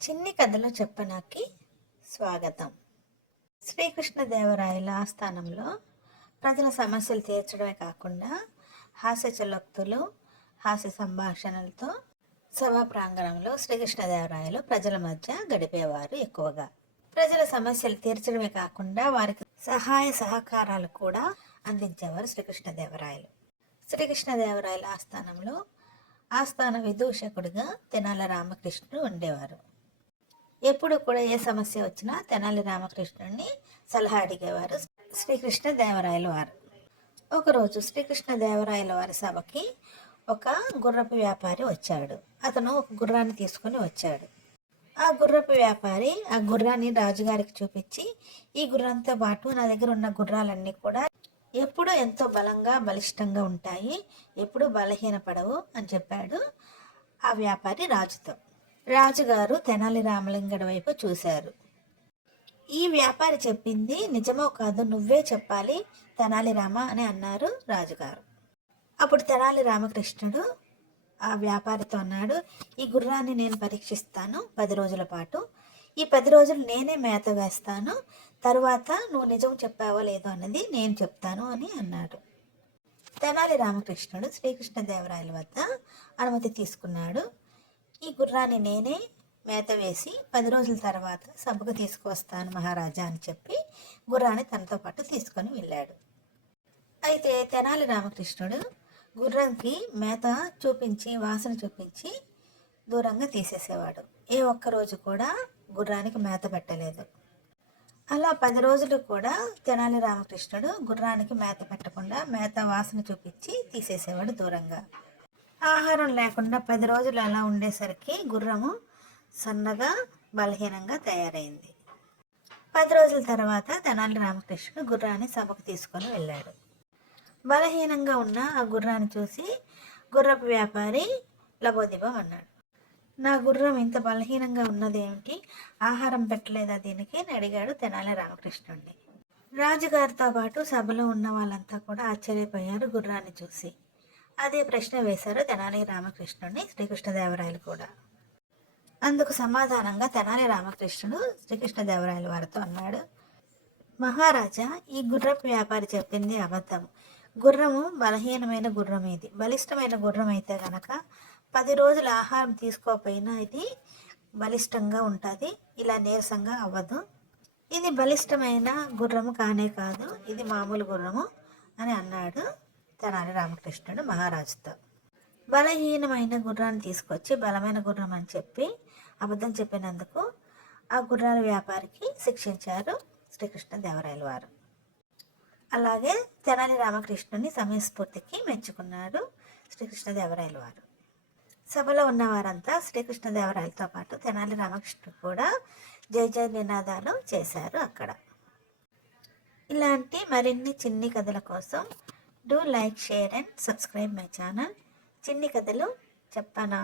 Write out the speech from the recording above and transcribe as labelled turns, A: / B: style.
A: చిన్ని కథల చెప్పనాకి స్వాగతం. శ్రీకృష్ణదేవరాయల ఆస్థానంలో ప్రజల సమస్యలు తీర్చడమే కాకుండా హాస్య చలోక్తులు హాస్య సంభాషణలతో సభా ప్రాంగణంలో శ్రీకృష్ణదేవరాయలు ప్రజల మధ్య గడిపేవారు ఎక్కువగా. ప్రజల సమస్యలు తీర్చడమే కాకుండా వారికి సహాయ సహకారాలు కూడా అందించేవారు శ్రీకృష్ణదేవరాయలు. శ్రీకృష్ణదేవరాయల ఆస్థానంలో ఆస్థాన విదూషకుడిగా తెనాల రామకృష్ణుడు ఉండేవారు. ఎప్పుడు కూడా ఏ సమస్య వచ్చినా తెనాలి రామకృష్ణుడిని సలహా అడిగేవారు శ్రీకృష్ణ దేవరాయల వారు. ఒకరోజు శ్రీకృష్ణ దేవరాయల వారి సభకి ఒక గుర్రపు వ్యాపారి వచ్చాడు. అతను ఒక గుర్రాన్ని తీసుకొని వచ్చాడు. ఆ గుర్రపు వ్యాపారి ఆ గుర్రాన్ని రాజుగారికి చూపించి ఈ గుర్రంతో పాటు నా దగ్గర ఉన్న గుర్రాలన్నీ కూడా ఎప్పుడు ఎంతో బలంగా బలిష్టంగా ఉంటాయి. ఎప్పుడు బలహీనపడవు అని చెప్పాడు ఆ వ్యాపారి రాజుతో. రాజుగారు తెనాలి రామలింగడి వైపు చూశారు. ఈ వ్యాపారి చెప్పింది నిజమో కాదు నువ్వే చెప్పాలి తెనాలి రామ అని అన్నారు రాజుగారు. అప్పుడు తెనాలి రామకృష్ణుడు ఆ వ్యాపారితో అన్నాడు ఈ గుర్రాన్ని నేను పరీక్షిస్తాను పది రోజుల పాటు. ఈ పది రోజులు నేనే మేత వేస్తాను తరువాత నువ్వు నిజం చెప్పావో లేదో అన్నది నేను చెప్తాను అని అన్నాడు. తెనాలి రామకృష్ణుడు శ్రీకృష్ణదేవరాయల వద్ద అనుమతి తీసుకున్నాడు. ఈ గుర్రాన్ని నేనే మేత వేసి పది రోజుల తర్వాత సభకు తీసుకువస్తాను మహారాజా అని చెప్పి గుర్రాన్ని తనతో పాటు తీసుకొని వెళ్ళాడు. అయితే తెనాలి రామకృష్ణుడు గుర్రంకి మేత చూపించి వాసన చూపించి దూరంగా తీసేసేవాడు. ఏ ఒక్క రోజు కూడా గుర్రానికి మేత పెట్టలేదు. అలా పది రోజులు కూడా తెనాలి రామకృష్ణుడు గుర్రానికి మేత పెట్టకుండా మేత వాసన చూపించి తీసేసేవాడు దూరంగా. ఆహారం లేకుండా పది రోజులు అలా ఉండేసరికి గుర్రము సన్నగా బలహీనంగా తయారైంది. పది రోజుల తర్వాత తెనాలి రామకృష్ణుడు గుర్రాన్ని సభకు తీసుకొని వెళ్ళాడు. బలహీనంగా ఉన్న ఆ గుర్రాన్ని చూసి గుర్రపు వ్యాపారి లబోదిబం అన్నాడు. నా గుర్రం ఇంత బలహీనంగా ఉన్నదేమిటి? ఆహారం పెట్టలేదా దీనికి? అని అడిగాడు తెనాలి రామకృష్ణుడిని రాజుగారితో పాటు సభలో ఉన్న వాళ్ళంతా కూడా ఆశ్చర్యపోయారు గుర్రాన్ని చూసి. అదే ప్రశ్న వేశారు తెనాలి రామకృష్ణుడిని శ్రీకృష్ణదేవరాయలు కూడా. అందుకు సమాధానంగా తెనాలి రామకృష్ణుడు శ్రీకృష్ణదేవరాయల వారితో అన్నాడు మహారాజా ఈ గుర్రపు వ్యాపారి చెప్పింది అబద్ధం గుర్రము బలహీనమైన గుర్రం ఇది. బలిష్టమైన గుర్రం అయితే గనక పది రోజుల ఆహారం తీసుకోకపోయినా ఇది బలిష్టంగా ఉంటుంది. ఇలా నీరసంగా అవ్వదు. ఇది బలిష్టమైన గుర్రము కానే కాదు ఇది మామూలు గుర్రము అని అన్నాడు. తెనాలి రామకృష్ణుడు మహారాజుతో. బలహీనమైన గుర్రాన్ని తీసుకొచ్చి బలమైన గుర్రం అని చెప్పి అబద్ధం చెప్పినందుకు ఆ గుర్రాల వ్యాపారికి శిక్షించారు శ్రీకృష్ణ దేవరాయల వారు. అలాగే తెనాలి రామకృష్ణుని సమయస్ఫూర్తికి మెచ్చుకున్నాడు శ్రీకృష్ణదేవరాయల వారు. సభలో ఉన్న వారంతా శ్రీకృష్ణదేవరాయలతో పాటు తెనాలి రామకృష్ణుడు కూడా జై జయ నినాదాలు చేశారు అక్కడ. ఇలాంటి మరిన్ని చిన్ని కథల కోసం do like share and subscribe my channel చిన్ని కథలు చెప్పనా?